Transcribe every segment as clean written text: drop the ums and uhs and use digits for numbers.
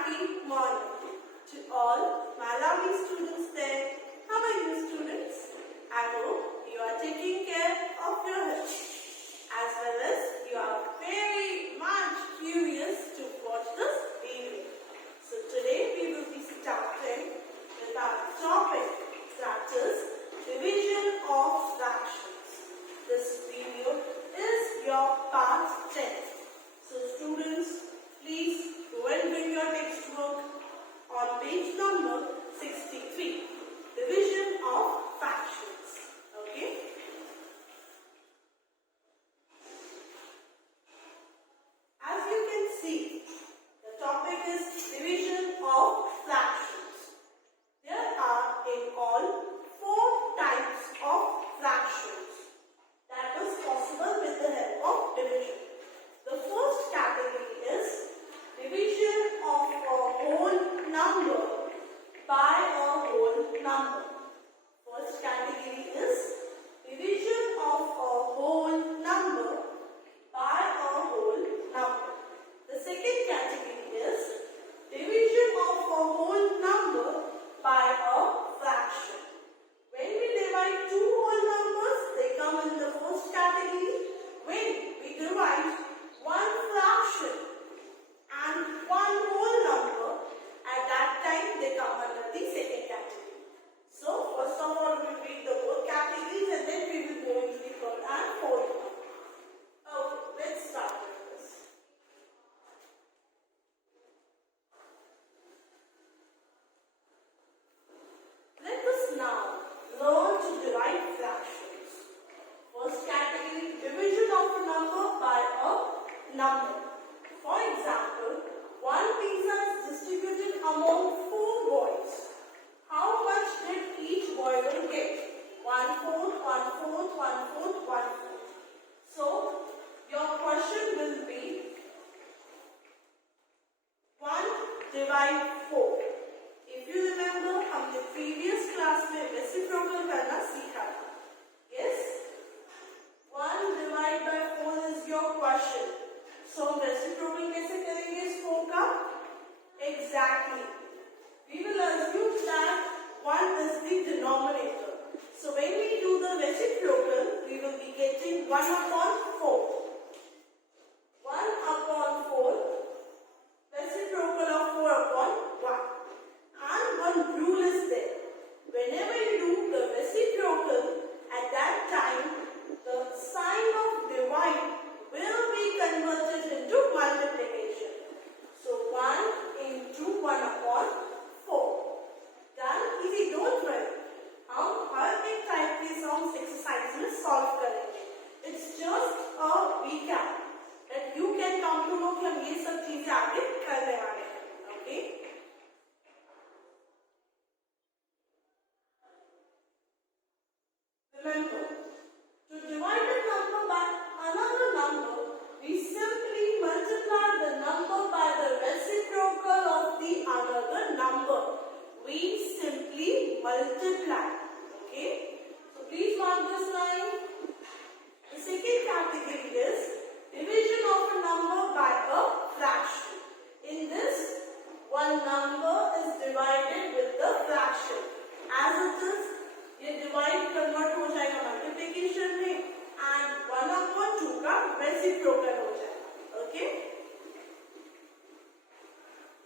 happy morning to all my lovely students there. How are you students? I hope you are taking care of your health as well as you are very much curious to watch this video. So today we will be starting with our topic, that is division of fractions. This video is your part 10. So students, please go and bring your textbook on page number 63, division of fractions. Okay? As you can see, the topic is division of fractions. There are in all 4 types of fractions that is possible with the help of division. The first category is division of a whole number by a whole number. First category is division of a whole number by a whole number. The second category is division of a whole number by a fraction. When we divide two whole numbers, they come in the first category. When we divide one fraction and one whole number, at that time they come under the second category. So first of all we will read the both categories and then we will go into the third and fourth one. Okay, let's start with this. Let us now learn to divide fractions. First category, division of a number by a number. For example, one pizza is distributed among 4 boys. How much did each boy will get? 1/4, 1/4, 1/4, 1/4. So, your question will be 1 divide 4. If you remember, हमने previous class में reciprocal करना सीखा था. Yes? 1 divide by 4 is your question. So, reciprocal कैसे करेंगे इस 4 का? Exactly. We will assume that 1 is the denominator. So, when we do the reciprocal, we will be getting 1 upon 4. 1 upon 4, reciprocal of 4 upon 1. And one rule is there. Whenever you do the reciprocal, at that time, the sign of divide will be converted into multiplication. So 1 into 1 upon 4. Done? Easy, don't worry. हम हर एक type के solve exercise में solve करेंगे. It's just a recap that you can come to know कि हम ये सब चीजें आगे करने वाले हैं. Okay? Remember, to divide a number by another number, we simply multiply the number by the reciprocal of the another number. We simply multiply. Okay? So please mark this line. The second category is division of a number by a fraction. In this, one number is divided with the fraction. As it is, ये divide convert हो जाएगा multiplication में and 1 upon 2 का reciprocal हो जाएगा. Okay?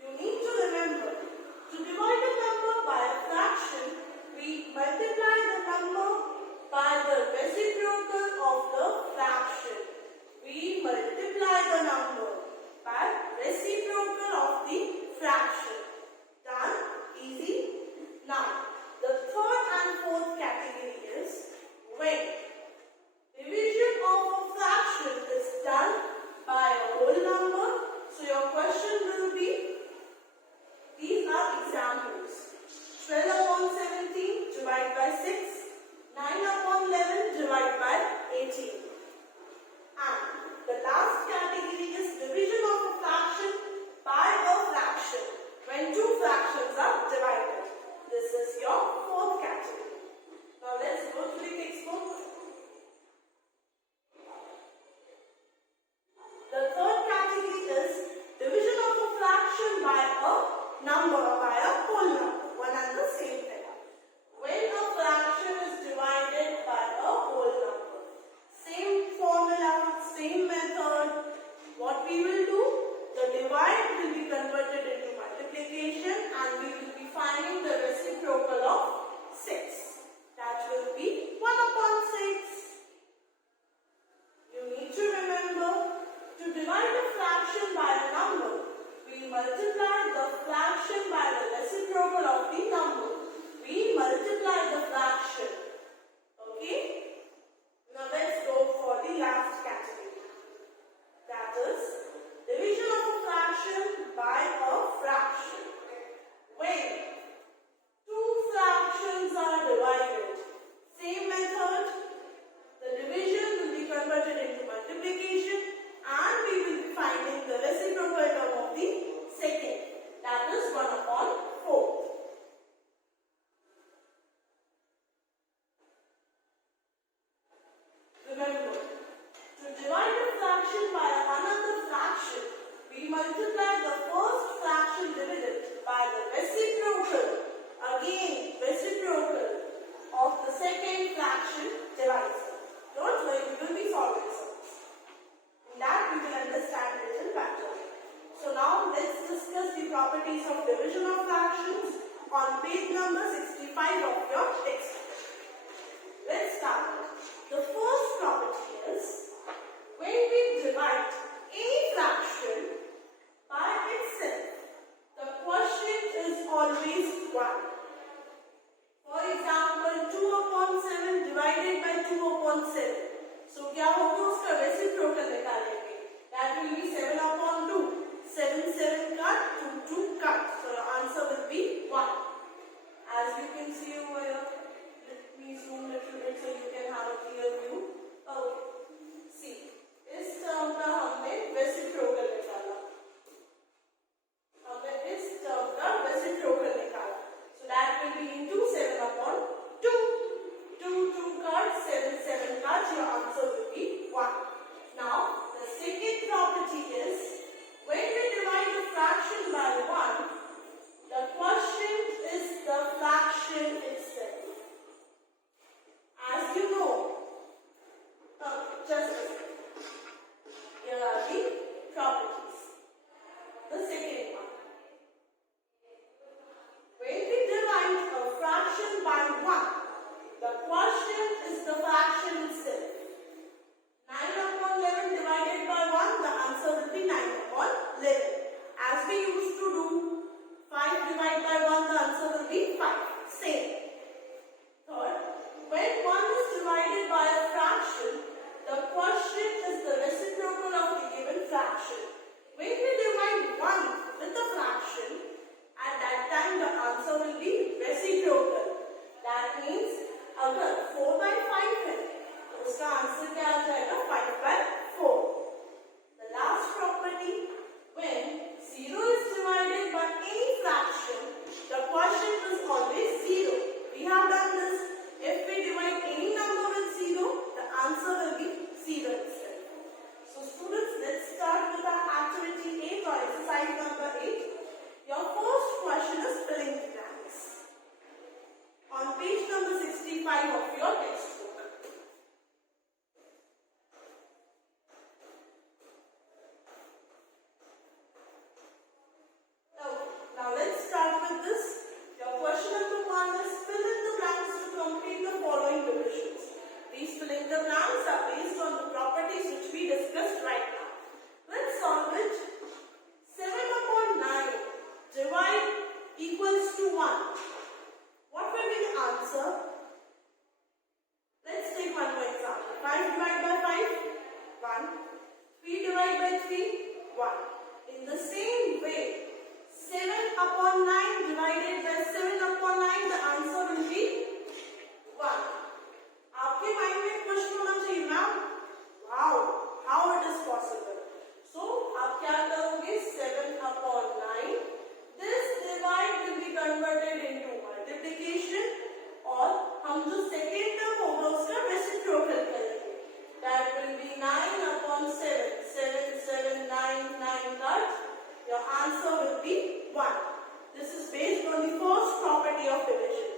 You need to remember, to divide a number by a fraction, we multiply the number by the reciprocal of the fraction. We multiply the number by reciprocal of the fraction. Done? Easy? Now, the third and fourth category is when division of a fraction is done by a whole number. So your question will be, these are examples. 12 upon 17 divided by 6. 9 upon 11 divided by 18. And the last category is division of a fraction by a fraction. When number by a whole number. One and the same thing. When a fraction is divided by a whole number, same formula, same method. What we will do? The divide will be converted into multiplication and we will be finding the reciprocal of 6. That will be 1 upon 6. You need to remember, to divide a fraction by a number, we multiply the fraction by the reciprocal of the number. We multiply the fraction. Okay? Now let's go for the last category. That is division of a fraction by a fraction. When two fractions are divided, same method, the division will be converted into multiplication and we will be finding the reciprocal term of the second. That is 1 upon 4. Remember, to divide a fraction by another fraction, we multiply the first fraction divided by the reciprocal, again reciprocal, of the second fraction divisor. Don't worry, we will be solving some. In that we will understand a little better. So now let's discuss the properties of division of fractions on page number 65 of your textbook. Let's start. The first property is, when we divide any fraction by itself, the quotient is always 1. For example, 2 upon 7 divided by 2 upon 7. So क्या होगा, उसका reciprocal निकालेंगे. That will be 7 upon 2. 7 7 cut, 2 2 cut. So the answer will be 1. As you can see over here, let me zoom a little bit so you can have a clear view. Okay. See, इस term का हमने reciprocal निकाला. हमने इस term का reciprocal निकाला. So that will be into 7 upon 2. 2 2 cut, 7 7 cut. Your answer will be 1. Now the second property is, when we divide a fraction by 1, the quotient is the fraction itself. As you know, just a second. Here are the properties. The second one. When we divide a fraction by 1, the quotient is the fraction itself. 9 upon 11 divided by 1, the answer will be 9 upon 11. As we used to do, 5 divided by 1, the answer will be 5. Same. Third, when 1 is divided by a fraction, the quotient is the reciprocal of the given fraction. When we divide 1 with a fraction, at that time the answer will be reciprocal. That means, अगर 4 by 5 है, तो उसका answer क्या आ जाएगा? 5 by 4. The last property, when 0 is divided by any fraction, the quotient is always 0. We have done this. If we divide any number with 0, the answer will be 0 itself. So students, let's start with our activity 8 or exercise number 8. Your first question is filling the blanks. On page number 65 of your textbook. Okay, now let's start with this. Your question number 1 is, fill in the blanks to complete the following divisions. These filling the blanks are based on the properties which we discussed right now. Let's solve it. 7 upon 9 divide equals to 1. What will be the answer? Let's take one more example. 5 divided by 5, 1. 3 divided by 3, 1. In the same way, 7 upon 9 divided by 7 upon 9, the answer will be 1. आपके mind में question होना चाहिए, ma'am, wow, how it is possible? So, आप क्या करोगे? 7 upon 9. This divide will be converted into multiplication और हम जो second term होगा उसका reciprocal करेंगे. That will be 9 upon 7. 7 7 9 9 cut. Your answer will be 1. This is based on the first property of division.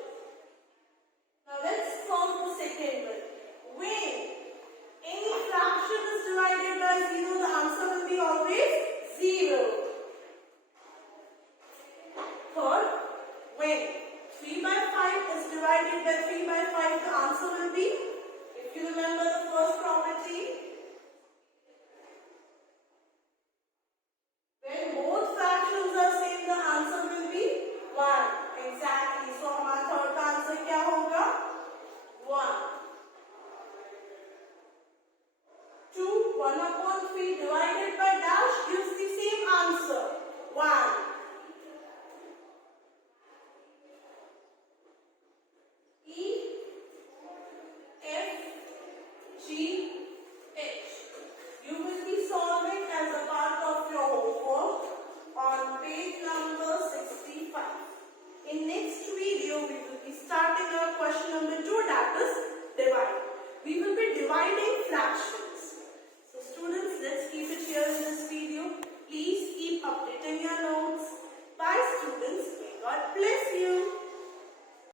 Now let's solve the second one. When any fraction is divided by 0, the answer will be always 0. Third, when 3 by 5 is divided by 3 by 5, the answer will be, if you remember the first property, when both fractions are same, the answer will be 1. Exactly. So हमारा third का answer क्या होगा? 1. 2, 1/3 divided by dash gives the same answer, 1. E, F, G, H. You will be solving as a part of your homework on page number 65. In next video, we will be starting our question number 2, that is